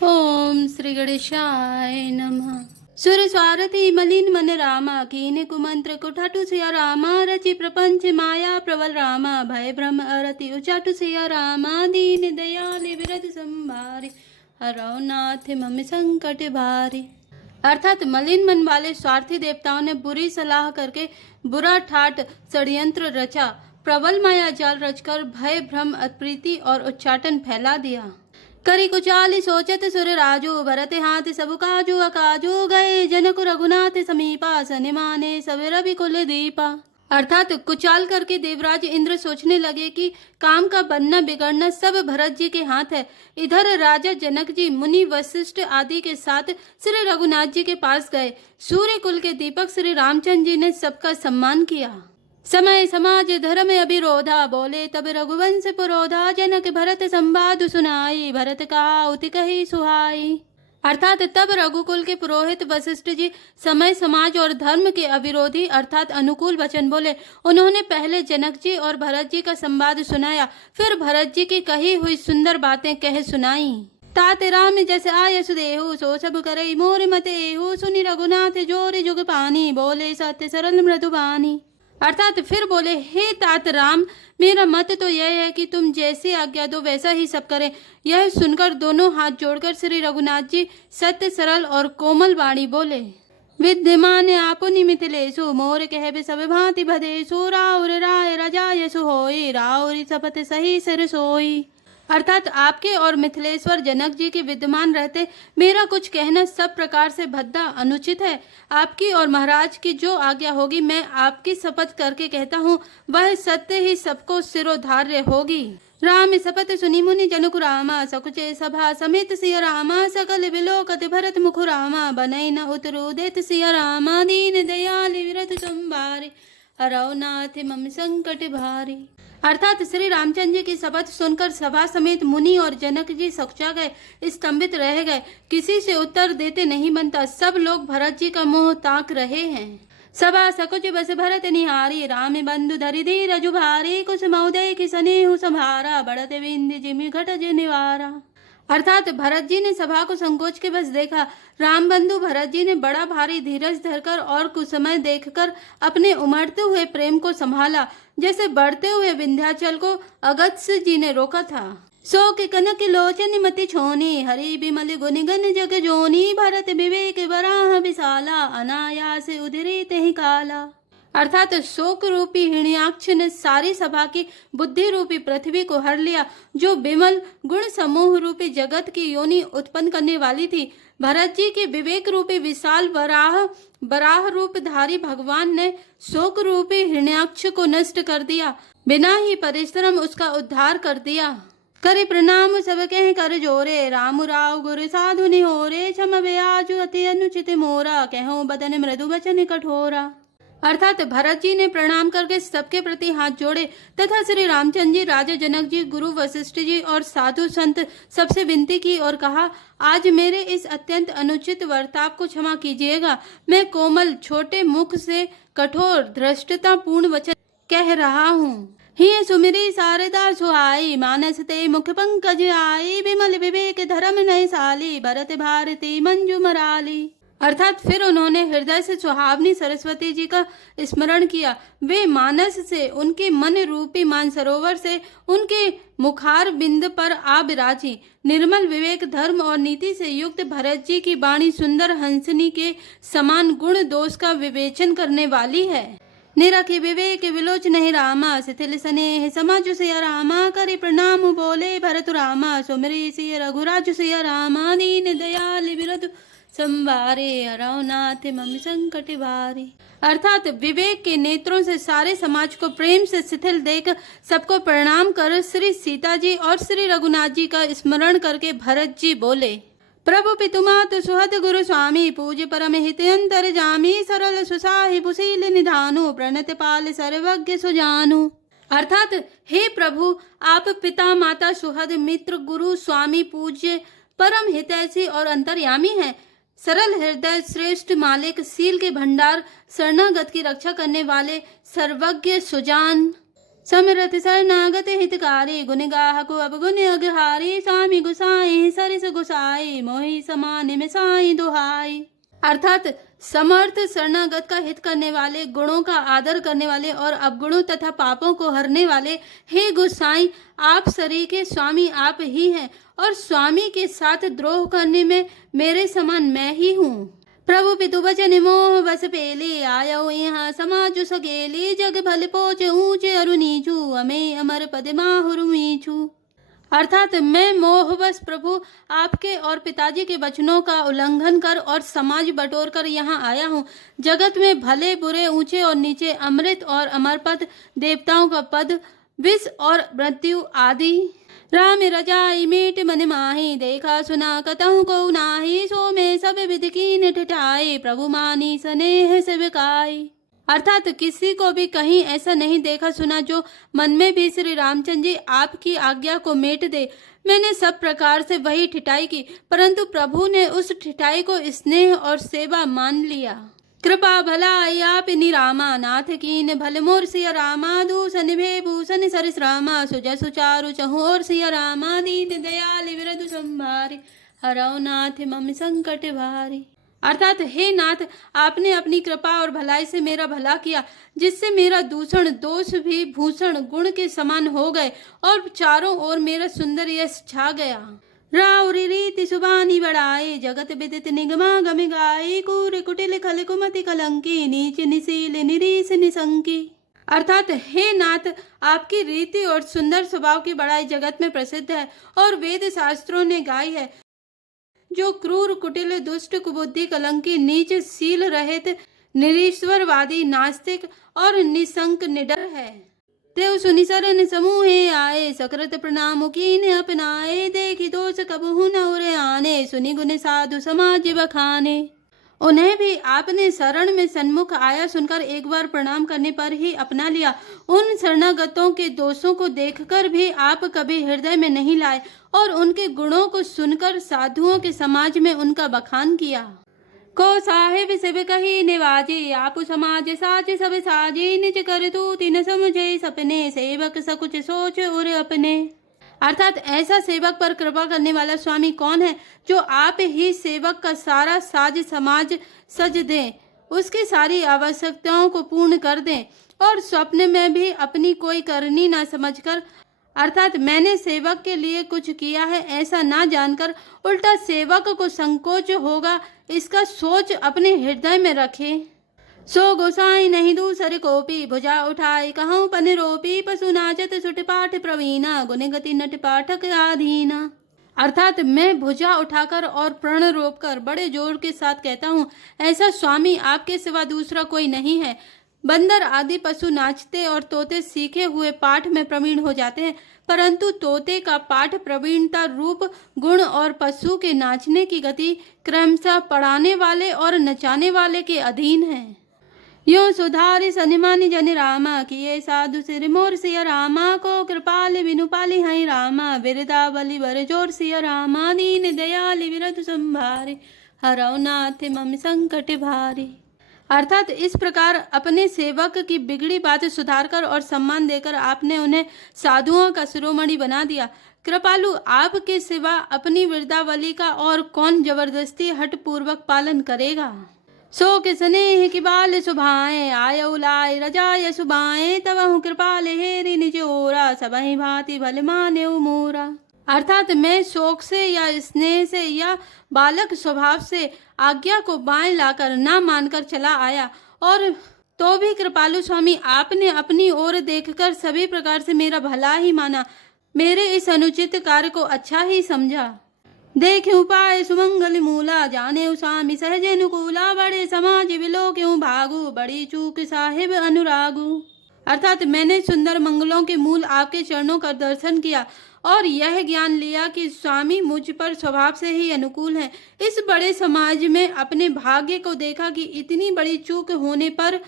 ओम श्री गणेशाय नमः। सुर स्वारथी मलिन मन रामा, कीने कुमंत्र कुठाटु सिया रामा, रचि प्रपंच माया प्रबल रामा, भय भ्रम अरति उचाटु सिया रामा, दीन दयाल विरध संभारी, हरौ नाथ मम संकट भारी। अर्थात मलिन मन वाले स्वार्थी देवताओं ने बुरी सलाह करके बुरा ठाट षड्यंत्र रचा, प्रबल माया जाल रचकर भय भ्रम अप्रीति और उच्चाटन फैला दिया। करी कुचाली सोचत सुर राजू, भरत हाथ सब काजू अकाजू, गए जनक रघुनाथ समीपा, सनिमाने सब रवि कुल दीपा। अर्थात कुचाल करके देवराज इंद्र सोचने लगे कि काम का बनना बिगड़ना सब भरत जी के हाथ है। इधर राजा जनक जी मुनि वशिष्ठ आदि के साथ श्री रघुनाथ जी के पास गए। सूर्य कुल के दीपक श्री रामचंद्र जी ने सबका सम्मान किया। समय समाज धर्म अभिरोधा, बोले तब रघुवंश पुरोधा, जनक भरत संवाद सुनाई, भरत कहा उति कही सुहाई। अर्थात तब रघुकुल के पुरोहित वशिष्ठ जी समय समाज और धर्म के अविरोधी अर्थात अनुकूल वचन बोले। उन्होंने पहले जनक जी और भरत जी का संवाद सुनाया, फिर भरत जी की कही हुई सुंदर बातें कह सुनाई। तात राम जैसे आय सुदेहु, सो सब करई मोर मत एहु, सुनि रघुनाथ जोरि जुग पानी, बोले सत्य सरल मृदुबानी। अर्थात फिर बोले, हे तात राम, मेरा मत तो यह है कि तुम जैसी आज्ञा दो वैसा ही सब करें। यह सुनकर दोनों हाथ जोड़कर श्री रघुनाथ जी सत्य सरल और कोमल वाणी बोले। विद्यमान आपुनि मिथिलेषु, मोर कहबे सब भांति भदेषु, राउर राय राजा यसु होई, राउरी सपथ सही सिर सोई। अर्थात आपके और मिथिलेश्वर जनक जी के विद्यमान रहते मेरा कुछ कहना सब प्रकार से भद्दा अनुचित है। आपकी और महाराज की जो आज्ञा होगी मैं आपकी शपथ करके कहता हूँ, वह सत्य ही सबको सिरोधार्य होगी। राम शपथ सुनि मुनि जनक रामा, सकुचे सभा समेत सिया रामा, सकल विलोकत भरत मुख रामा, बनई न उतरु देत सिया रामा, दीन दयाल विरत संभारे, हरौ नाथ मम संकट भारी। अर्थात श्री रामचंद्र जी की शपथ सुनकर सभा समेत मुनि और जनक जी सकुचा गए, स्तंभित रह गए। किसी से उत्तर देते नहीं बनता, सब लोग भरत जी का मुंह ताक रहे हैं। सभा सकुच बस भरत निहारी, राम बंधु धरि धीरजु भारी, कुछ महोदय की स्नेहु संभारा, बढ़त विंध्य जिमि घट निवारा। अर्थात भरत जी ने सभा को संकोच के बस देखा। राम बंधु भरत जी ने बड़ा भारी धीरज धरकर और कुछ समय देखकर अपने उमड़ते हुए प्रेम को संभाला, जैसे बढ़ते हुए विंध्याचल को अगस्त्य जी ने रोका था। सो के कनक लोचन मति छोनी, हरि बिमल गुनि गन जग जोनी, भरत विवेक वराह विशाला, अनायास उधरी तेहि काला। अर्थात शोक रूपी हिण्याक्ष ने सारी सभा की बुद्धि रूपी पृथ्वी को हर लिया, जो विमल गुण समूह रूपी जगत की योनि उत्पन्न करने वाली थी। भरत जी के विवेक रूपी विशाल बराह रूप धारी भगवान ने शोक रूपी हिण्याक्ष को नष्ट कर दिया, बिना ही परिश्रम उसका उद्धार कर दिया। करे प्रणाम सब कह कर जोरे, राम राव गुरु साधु निहोरे, क्षम ब्याजु अति अनुचित मोरा, कहो बदन मृदु वचन कठोरा। अर्थात भरत जी ने प्रणाम करके सबके प्रति हाथ जोड़े तथा श्री रामचंद्र जी, राजा जनक जी, गुरु वशिष्ठ जी और साधु संत सबसे विनती की और कहा, आज मेरे इस अत्यंत अनुचित वर्ताव को क्षमा कीजिएगा। मैं कोमल छोटे मुख से कठोर धृष्टता पूर्ण वचन कह रहा हूँ। ही सुमिरी शारदा सुहाई, मानस ते मुख पंकज आई, विमल विवेक धर्म नय साली, भरत भारती मंजू मराली। अर्थात फिर उन्होंने हृदय से सुहावनी सरस्वती जी का स्मरण किया। वे मानस से, उनके मन रूपी मानसरोवर से उनके मुखार बिंद पर आ विराजी। निर्मल विवेक धर्म और नीति से युक्त भरत जी की वाणी सुंदर हंसनी के समान गुण दोष का विवेचन करने वाली है। निरखि विवेक विलोचन ही रामा, शिथिल स्नेह समाजु सिया रामा, करि प्रणाम बोले भरत रामा, सुमिरि सिय रघुराजु सिया रामा, दीन दयाल विरत संवारे, हरौ नाथ मम संकट भारी। अर्थात विवेक के नेत्रों से सारे समाज को प्रेम से शिथिल देख सबको प्रणाम कर श्री सीता जी और श्री रघुनाथ जी का स्मरण करके भरत जी बोले, प्रभु पितुमात सुहद गुरु स्वामी, पूज्य परम हित अंतर जामी, सरल सुसाहिब शील निधानु, प्रणत पाल सर्वज्ञ सुजानु। अर्थात हे प्रभु, आप पिता माता सुहद मित्र गुरु स्वामी पूज्य परम हितैषी और अंतर्यामी हैं। सरल हृदय श्रेष्ठ मालिक, शील के भंडार, शरणागत की रक्षा करने वाले, सर्वज्ञ सुजान, समरथ शरणागत हितकारी गुण गाहको अब गुण अगहारी स्वामी गुसाई सरिस गुसाई मोहि समान में साई दुहाई। अर्थात समर्थ शरणागत का हित करने वाले, गुणों का आदर करने वाले और अवगुणों तथा पापों को हरने वाले हे गोसाई, आप शरीर के स्वामी आप ही हैं और स्वामी के साथ द्रोह करने में मेरे समान मैं ही हूँ। प्रभु पितु बचन मोह बस पेले आयो यहाँ समाज सकेली जग भल पोच ऊंचे अरु नीचू अमे अमर पद माहुरु मीछू। अर्थात मैं मोहवश प्रभु आपके और पिताजी के वचनों का उल्लंघन कर और समाज बटोर कर यहाँ आया हूँ। जगत में भले बुरे ऊंचे और नीचे, अमृत और अमर पद, देवताओं का पद, विष और मृत्यु आदि। राम रजाई मीट मन माही देखा सुना कतहु को नाही सो में सब विधि कीन ठिठाई प्रभु मानी स्नेह सेवकाई। अर्थात किसी को भी कहीं ऐसा नहीं देखा सुना जो मन में भी श्री रामचंद्र जी आपकी आज्ञा को मेट दे। मैंने सब प्रकार से वही ठिठाई की, परंतु प्रभु ने उस ठिठाई को स्नेह और सेवा मान लिया। कृपा भलाई आप निरामा नाथ कीन भल मोर सिया रामा दूषण भे भूषण सरिस रामा सुजय सुचारु चहु और सिया रामा दीन दयाल विरधु संभारी हरौ नाथ मम संकट भारी। अर्थात हे नाथ, आपने अपनी कृपा और भलाई से मेरा भला किया, जिससे मेरा दूषण दोष भी भूषण गुण के समान हो गए और चारों ओर मेरा सुंदर यश छा गया। राउरी रीति सुबानी बढ़ाए जगत विदित निगमा गम गाये कूर कुटिल खल कुमति कलंकी नीच निशील निरीस निसंकी। अर्थात हे नाथ, आपकी रीति और सुंदर स्वभाव की बड़ाई जगत में प्रसिद्ध है और वेद शास्त्रों ने गाई है। जो क्रूर कुटिल दुष्ट कुबुद्धि कलंकी नीच शील रहित निरीश्वरवादी नास्तिक और निसंक निडर है, देव सुनि शरण समूहे आए सकृत प्रणाम कीन अपनाए देखी दोष कबहु न उरे आने सुनि गुण साधु समाज बखाने। उन्हें भी आपने शरण में सन्मुख आया सुनकर एक बार प्रणाम करने पर ही अपना लिया। उन शरणागतों के दोषों को देखकर भी आप कभी हृदय में नहीं लाए और उनके गुणों को सुनकर साधुओं के समाज में उनका बखान किया। को साहेब सिब कही निवाजे आप समाज साज सब साजे निज कर तू तीन समझे सपने सेवक सकुच सोच और अपने। अर्थात ऐसा सेवक पर कृपा करने वाला स्वामी कौन है जो आप ही सेवक का सारा साज समाज सज दें, उसकी सारी आवश्यकताओं को पूर्ण कर दें और स्वप्न में भी अपनी कोई करनी ना समझकर, अर्थात मैंने सेवक के लिए कुछ किया है ऐसा ना जानकर उल्टा सेवक को संकोच होगा इसका सोच अपने हृदय में रखे। सो गोसाई नहीं दूसर कोपी भुजा उठाई कहूँ पन रोपी पशु नाचत सुट पाठ प्रवीणा गुण गति नट पाठक आधीना। अर्थात मैं भुजा उठाकर और प्रण रोप कर बड़े जोर के साथ कहता हूँ, ऐसा स्वामी आपके सिवा दूसरा कोई नहीं है। बंदर आदि पशु नाचते और तोते सीखे हुए पाठ में प्रवीण हो जाते हैं, परंतु तोते का पाठ प्रवीणता रूप गुण और पशु के नाचने की गति क्रमशः पढ़ाने वाले और नचाने वाले के अधीन है। यो सुधारि सनिमानि जन रामा किए साधु सिर मोर सिया रामा को कृपाल बिनु पाली हई रामा बिरदा बलि बर जोर सिया रामा दीन दयाल विरधु संभारे हरौ नाथ मम संकट भारी। अर्थात इस प्रकार अपने सेवक की बिगड़ी बात सुधारकर और सम्मान देकर आपने उन्हें साधुओं का शिरोमणि बना दिया। कृपालु आपके सिवा अपनी वृद्धावली का और कौन जबरदस्ती हट पूर्वक पालन करेगा। सो के स्नेह की बाल सुभाए आय उलाय रजाय सुबाए तब कृपाल हेरी निज ओरा सबहि भांति भल माने मोरा। अर्थात मैं शोक से या स्नेह से या बालक स्वभाव से आज्ञा को बाएं लाकर ना मानकर चला आया और तो भी कृपालु स्वामी आपने अपनी ओर देखकर सभी प्रकार से मेरा भला ही माना, मेरे इस अनुचित कार्य को अच्छा ही समझा। देखे उपाय सुमंगल मूला जाने स्वामी सहज अनुकूला बड़े समाज बिलो क्यों भागू बड़ी चूक साहिब अनुरागू। अर्थात मैंने सुंदर मंगलों के मूल आपके चरणों का दर्शन किया और यह ज्ञान लिया कि स्वामी मुझ पर स्वभाव से ही अनुकूल हैं। इस बड़े समाज में अपने भाग्य को देखा कि इतनी बड़ी चूक होने पर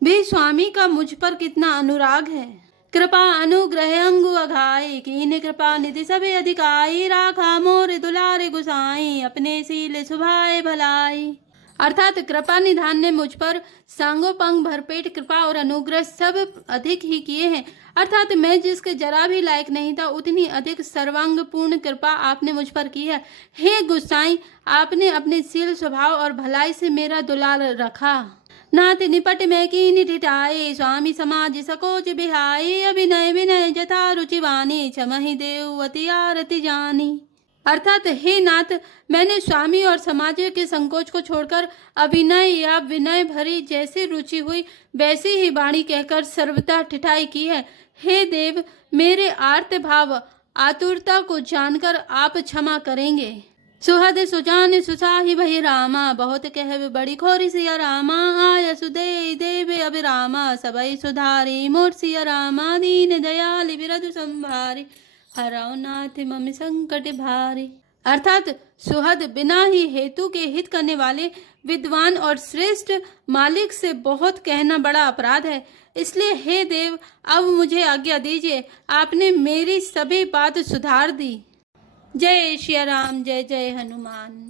भी स्वामी का मुझ पर कितना अनुराग है। कृपा अनुग्रह अंगु अघाई कीन कृपा निधि सभी अधिकाई राखा मोर दुलारे गुसाई अपने सील सुभाए भलाई। अर्थात कृपा निधान ने मुझ पर सांगोपांग भरपेट कृपा और अनुग्रह सब अधिक ही किए हैं। अर्थात मैं जिसके जरा भी लायक नहीं था, उतनी अधिक सर्वांग पूर्ण कृपा आपने मुझ पर की है। हे गुसाई, आपने अपने शील स्वभाव और भलाई से मेरा दुलार रखा। नाति निपट में कीनि ठिठाए, स्वामी समाज सकोच बिहाए, अभिनय विनय जथा रुचिवानी, क्षमहि देववती आरती जानी। अर्थात हे नाथ, मैंने स्वामी और समाज के संकोच को छोड़कर अभिनय या विनय भरी जैसी रुचि हुई वैसी ही वाणी कहकर सर्वथा ठिठाई की है। हे देव, मेरे आर्त भाव आतुरता को जानकर आप क्षमा करेंगे। सुहद सुजान सुसाहि भई रामा, बहुत कहब बड़ी खोरी सिया रामा, आय सुदे देव अभिरामा, सबई सुधारी मोर सिया रामा, दीन दयाल बिरधु संभारी, हरौ नाथ मम संकट भारी। अर्थात सुहद बिना ही हेतु के हित करने वाले विद्वान और श्रेष्ठ मालिक से बहुत कहना बड़ा अपराध है। इसलिए हे देव, अब मुझे आज्ञा दीजिए। आपने मेरी सभी बात सुधार दी। जय श्री राम, जय जय हनुमान।